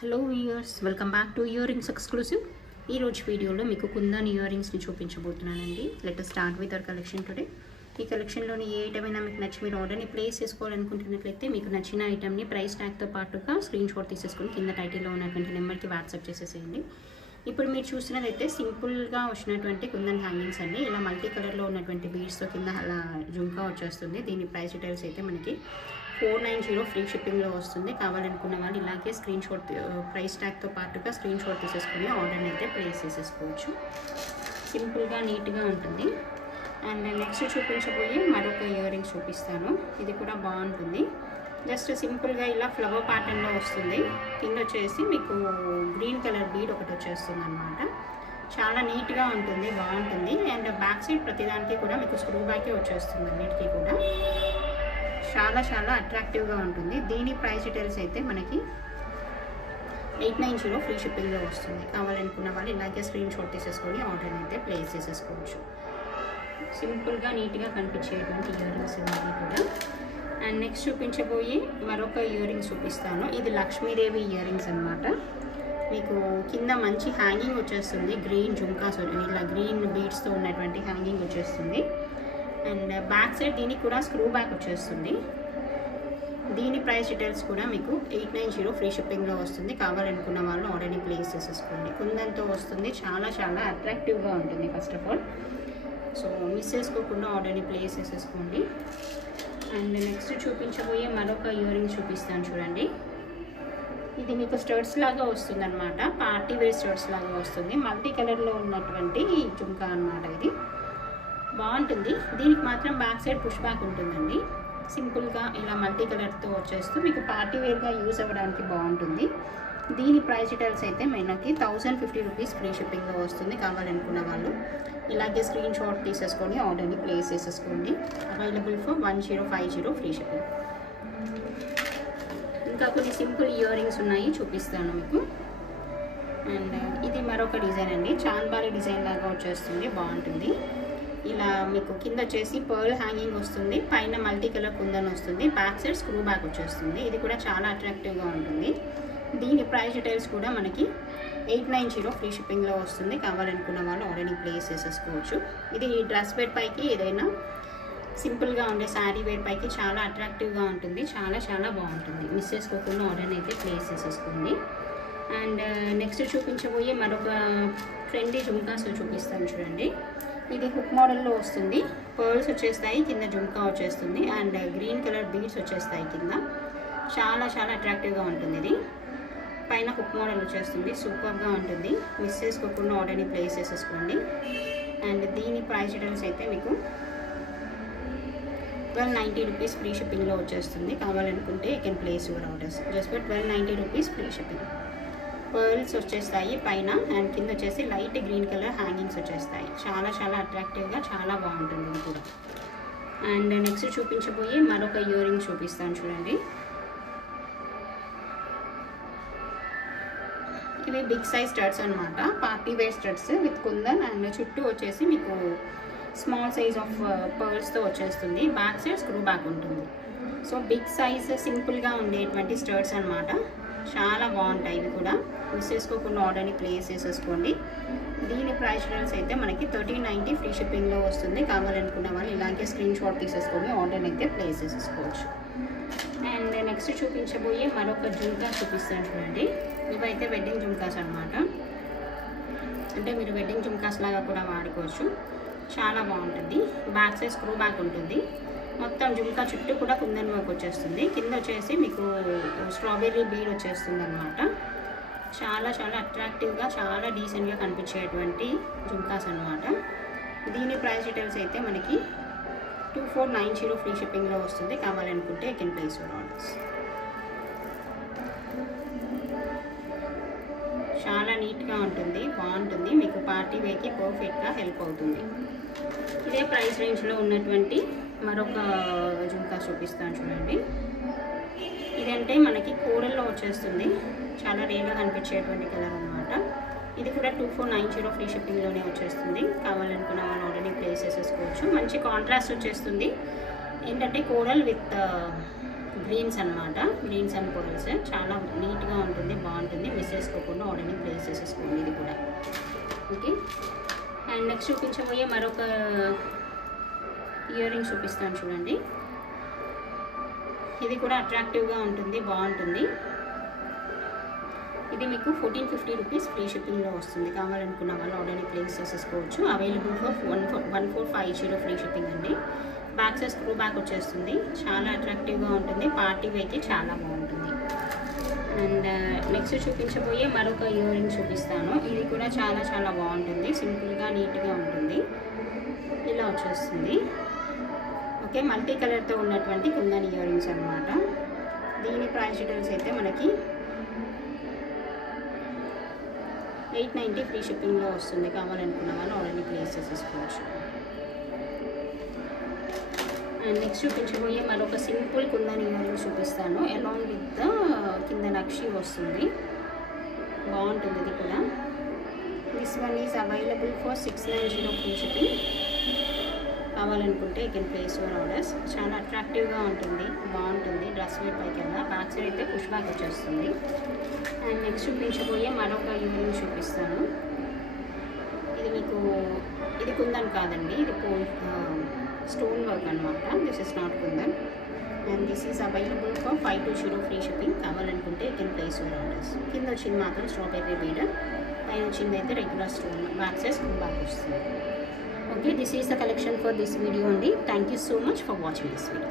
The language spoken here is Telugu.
Hello viewers, welcome back to ear rings exclusive. ఈ రోజు వీడియోలో మీకు కుందన్ ఇయర్ రింగ్స్ని చూపించబోతున్నానండి. లెట్ us start with our collection today. ఈ కలెక్షన్లోని ఏ ఐటమ్ అయినా మీకు నచ్చి మీరు ఆర్డర్ని ప్లేస్ చేసుకోవాలనుకుంటున్నట్లయితే మీకు నచ్చిన ఐటమ్ని ప్రైస్ ట్యాగ్తో పాటుగా స్క్రీన్ షాట్ తీసేసుకొని కింద టైటిల్లో ఉన్నటువంటి నెంబర్కి వాట్సాప్ చేసేసేయండి. ఇప్పుడు మీరు చూస్తున్నదైతే సింపుల్గా వచ్చినటువంటి కుందన్ హ్యాంగింగ్స్ అండి. ఇలా మల్టీ కలర్లో ఉన్నటువంటి బీడ్స్తో కింద అలా జుంకా వచ్చేస్తుంది. దీని ప్రైస్ డీటెయిల్స్ అయితే మనకి 490 ఫ్రీ షిప్పింగ్లో వస్తుంది. కావాలనుకున్న వాళ్ళు ఇలాగే స్క్రీన్ షాట్ ప్రైస్ ట్యాగ్తో పాటుగా స్క్రీన్ షాట్ తీసేసుకొని ఆర్డర్ని అయితే ప్లేస్ చేసేసుకోవచ్చు. సింపుల్గా నీట్గా ఉంటుంది. అండ్ నెక్స్ట్ చూపించబోయే మరొక ఇయర్ రింగ్స్ చూపిస్తాను. ఇది కూడా బాగుంటుంది. జస్ట్ సింపుల్గా ఇలా ఫ్లవర్ ప్యాటర్న్లో వస్తుంది. కింద వచ్చేసి మీకు గ్రీన్ కలర్ బీడ్ ఒకటి వచ్చేస్తుంది అనమాట. చాలా నీట్గా ఉంటుంది, బాగుంటుంది. అండ్ బ్యాక్ సైడ్ ప్రతిదానికి కూడా మీకు స్క్రూ బ్యాకే వచ్చేస్తుంది. అన్నిటికీ కూడా చాలా అట్రాక్టివ్గా ఉంటుంది. దీని ప్రైస్ డీటెయిల్స్ అయితే మనకి 890 ఫ్రీ షిప్పింగ్లో వస్తుంది. కావాలనుకున్న వాళ్ళు ఇలాగే స్క్రీన్ షాట్ తీసేసుకొని ఆర్డర్ని అయితే ప్లేస్ చేసేసుకోవచ్చు. సింపుల్గా నీట్గా కనిపించేటువంటి ఇయర్ రింగ్స్ ఇవన్నీ కూడా. అండ్ నెక్స్ట్ చూపించబోయి మరొక ఇయర్ రింగ్స్ చూపిస్తాను. ఇది లక్ష్మీదేవి ఇయర్ రింగ్స్ అనమాట. మీకు కింద మంచి హ్యాంగింగ్ వచ్చేస్తుంది. గ్రీన్ జుంకాస్ ఇలా గ్రీన్ బీడ్స్తో ఉన్నటువంటి హ్యాంగింగ్ వచ్చేస్తుంది. అండ్ బ్యాక్ సైడ్ దీనికి కూడా స్క్రూ బ్యాక్ వచ్చేస్తుంది. దీని ప్రైస్ డీటెయిల్స్ కూడా మీకు 890 ఫ్రీ షిప్పింగ్లో వస్తుంది. కావాలనుకున్న వాళ్ళు ఆర్డర్ని ప్లేస్ చేసేసుకోండి. కుందంతో వస్తుంది. చాలా అట్రాక్టివ్గా ఉంటుంది. First of all so miss చేసుకోకుండా ఆర్డర్ని ప్లేస్ చేసేసుకోండి. అండ్ నెక్స్ట్ చూపించబోయే మరొక ఇయర్ రింగ్స్ చూపిస్తాను చూడండి. ఇది మీకు స్టర్ట్స్ లాగా వస్తుంది అనమాట. పార్టీ వేర్ స్టర్ట్స్ లాగా వస్తుంది. మల్టీ కలర్లో ఉన్నటువంటి జుంకా అనమాట. ఇది బాగుంటుంది. దీనికి మాత్రం బ్యాక్ సైడ్ పుష్ బ్యాక్ ఉంటుందండి. సింపుల్గా ఇలా మల్టీ కలర్తో వచ్చేస్తూ మీకు పార్టీ వేర్గా యూజ్ అవ్వడానికి బాగుంటుంది. దీని ప్రైస్ డీటెయిల్స్ అయితే మనకి 1050 రూపీస్ ఫ్రీ షిప్పింగ్లో వస్తుంది. కావాలనుకున్న వాళ్ళు ఇలాగే స్క్రీన్ షాట్ తీసేసుకొని ఆర్డర్ని ప్లేస్ చేసేసుకోండి. Available for 1050 free shipping. ఇంకా కొన్ని సింపుల్ ఇయర్ రింగ్స్ ఉన్నాయి, చూపిస్తాను మీకు. అండ్ ఇది మరొక డిజైన్ అండి. చాంద్బాలి డిజైన్ లాగా వచ్చేస్తుంది, బాగుంటుంది. ఇలా మీకు కింద వచ్చేసి పర్ల్ హ్యాంగింగ్ వస్తుంది. పైన మల్టీ కలర్ కుందన్ వస్తుంది. బ్యాక్ సైడ్ స్క్రూ బ్యాక్ వచ్చేస్తుంది. ఇది కూడా చాలా అట్రాక్టివ్గా ఉంటుంది. దీని ప్రైస్ డీటెయిల్స్ కూడా మనకి 890 ఫ్రీ షిప్పింగ్లో వస్తుంది. కావాలనుకున్న వాళ్ళు ఆర్డర్ని ప్లేస్ చేసేసుకోవచ్చు. ఇది డ్రెస్ వేర్ పైకి ఏదైనా సింపుల్గా ఉండే శారీ వేర్ పైకి చాలా అట్రాక్టివ్గా ఉంటుంది. చాలా బాగుంటుంది. మిస్ చేసుకోకుండా ఆర్డర్ని అయితే ప్లేస్ చేసేసుకోండి. అండ్ నెక్స్ట్ చూపించబోయే మరొక ట్రెండీ జుంకాస్ చూపిస్తాను చూడండి. ఇది హుక్ మోడల్లో వస్తుంది. పర్ల్స్ వచ్చేస్తాయి, కింద జుంకా వచ్చేస్తుంది. అండ్ గ్రీన్ కలర్ బీడ్స్ వచ్చేస్తాయి కింద. చాలా అట్రాక్టివ్గా ఉంటుంది. ఇది పైన హుక్ మోడల్ వచ్చేస్తుంది. సూపర్గా ఉంటుంది. మిస్ చేసుకోకుండా ఆర్డర్ని ప్లేస్ చేసేసుకోండి. అండ్ దీని ప్రైస్ డీటెయిల్స్ అయితే మీకు 1290 రూపీస్ ఫ్రీ షిప్పింగ్లో వచ్చేస్తుంది. కావాలనుకుంటే you can place your orders just for 1290 rupees free shipping. Pearls వచ్చేస్తాయి పైన. అండ్ కింద వచ్చేసి లైట్ గ్రీన్ కలర్ హ్యాంగింగ్స్ వచ్చేస్తాయి. చాలా అట్రాక్టివ్గా చాలా బాగుంటుంది ఇది కూడా. అండ్ నెక్స్ట్ చూపించబోయే మరొక ఇయర్ రింగ్ చూపిస్తాను చూడండి. ఇవి బిగ్ సైజ్ స్టడ్స్ అనమాట. Party wear studs with kundan. And చుట్టూ వచ్చేసి మీకు స్మాల్ సైజ్ ఆఫ్ పర్ల్స్తో వచ్చేస్తుంది. బ్యాక్ సైడ్ స్క్రూ బ్యాక్ ఉంటుంది. సో బిగ్ సైజ్ సింపుల్గా ఉండేటువంటి స్టడ్స్ అనమాట. చాలా బాగుంటాయి. ఇవి కూడా మిస్ చేసుకోకుండా ఆర్డర్ని ప్లేస్ చేసేసుకోండి. దీని ప్రైస్ డీటెయిల్స్ అయితే మనకి 1390 ఫ్రీ షిప్పింగ్లో వస్తుంది. కావాలనుకున్న వాళ్ళు ఇలాగే స్క్రీన్ షాట్ తీసేసుకొని ఆర్డర్ని అయితే ప్లేస్ చేసేసుకోవచ్చు. అండ్ నెక్స్ట్ చూపించబోయే మరొక జుంకా చూపిస్తాను చూడండి. ఇవైతే వెడ్డింగ్ జుంకాస్ అనమాట. అంటే మీరు వెడ్డింగ్ జుంకాస్ లాగా కూడా వాడుకోవచ్చు. చాలా బాగుంటుంది. బ్యాక్ సైడ్ స్క్రూ బ్యాక్ ఉంటుంది. మొత్తం జుంకా చుట్టూ కూడా కుందన్ వర్క్ వచ్చేస్తుంది. కింద వచ్చేసి మీకు స్ట్రాబెర్రీ బీడ్ వచ్చేస్తుంది అనమాట. చాలా అట్రాక్టివ్గా చాలా డీసెంట్గా కనిపించేటువంటి జుంకాస్ అనమాట. దీని ప్రైస్ డీటెయిల్స్ అయితే మనకి 2490 ఫ్రీ షిప్పింగ్లో వస్తుంది. కావాలనుకుంటే you can place your orders. చాలా నీట్గా ఉంటుంది, బాగుంటుంది. మీకు పార్టీ వేర్కి పర్ఫెక్ట్గా హెల్ప్ అవుతుంది. ఇదే ప్రైస్ రేంజ్లో ఉన్నటువంటి మరొక జుంకా చూపిస్తాను చూడండి. ఇదంటే మనకి కోరల్లో వచ్చేస్తుంది. చాలా రేర్గా కనిపించేటువంటి కలర్ అనమాట. ఇది కూడా 2490 ఫ్రీ షిప్పింగ్లోనే వచ్చేస్తుంది. కావాలనుకున్న వాళ్ళు ఆర్డర్ని ప్లేస్ చేసేసుకోవచ్చు. మంచి కాంట్రాస్ట్ వచ్చేస్తుంది. ఏంటంటే కోరల్ విత్ గ్రీన్స్ అనమాట, గ్రీన్స్ అండ్ పర్ల్స్. చాలా నీట్గా ఉంటుంది, బాగుంటుంది. మిస్ చేసుకోకుండా ఆర్డర్ని ప్లేస్ చేసేసుకోండి ఇది కూడా. ఓకే, అండ్ నెక్స్ట్ చూపించబోయే మరొక ఇయర్ రింగ్స్ చూపిస్తాను చూడండి. ఇది కూడా అట్రాక్టివ్గా ఉంటుంది, బాగుంటుంది. ఇది మీకు 1450 రూపీస్ ఫ్రీ షిప్పింగ్లో వస్తుంది. కావాలనుకున్న వాళ్ళు ఆర్డర్ని ప్లేస్ చేసేసుకోవచ్చు. అవైలబుల్ ఫర్ 1450 ఫ్రీ షిప్పింగ్ అండి. బ్యాక్ సైడ్ స్క్రూ బ్యాక్ వచ్చేస్తుంది. చాలా అట్రాక్టివ్గా ఉంటుంది, పార్టీ వేర్కి చాలా బాగుంటుంది. అండ్ నెక్స్ట్ చూపించబోయే మరొక ఇయర్ రింగ్ చూపిస్తాను. ఇది కూడా చాలా చాలా బాగుంటుంది, సింపుల్గా నీట్గా ఉంటుంది. ఇలా వచ్చేస్తుంది. ఓకే, మల్టీ కలర్తో ఉన్నటువంటి కుందన్ ఇయర్ రింగ్స్ అనమాట. దీని ప్రైస్ డీటెయిల్స్ అయితే మనకి 890 ఫ్రీ షిప్పింగ్లో వస్తుంది. కావాలనుకున్న వాళ్ళు ఆర్డర్ని ప్లేస్ చేసేసుకోవచ్చు. అండ్ నెక్స్ట్ చూపించబోయే మరొక సింపుల్ కుందన్ ఇయర్ రింగ్స్ చూపిస్తాను. అలాంగ్ విత్ ద కింద నక్షి వస్తుంది, బాగుంటుంది ఇది కూడా. This one is available for 690 free shipping. కావాలనుకుంటే you can place your orders. చాలా అట్రాక్టివ్గా ఉంటుంది, బాగుంటుంది. డ్రెస్ వేర్ పైకి వెళ్ళా, బ్యాక్ సైడ్ అయితే పుష్ బ్యాక్ వచ్చేస్తుంది. అండ్ నెక్స్ట్ చూపించబోయే మరొక ఇయర్ రింగ్ చూపిస్తాను. ఇది మీకు ఇది కుందన్ కాదండి, ఇది స్టోన్ వర్క్ అనమాట. This is not kundan. And this is available for 520 free shipping. కావాలనుకుంటే you can place your orders. కింద వచ్చింది మాత్రం స్ట్రాబెర్రీ బీడర్, పైన వచ్చింది అయితే regular stone. Back side screw back వస్తుంది. Okay, this is the collection for this video only. Thank you so much for watching this video.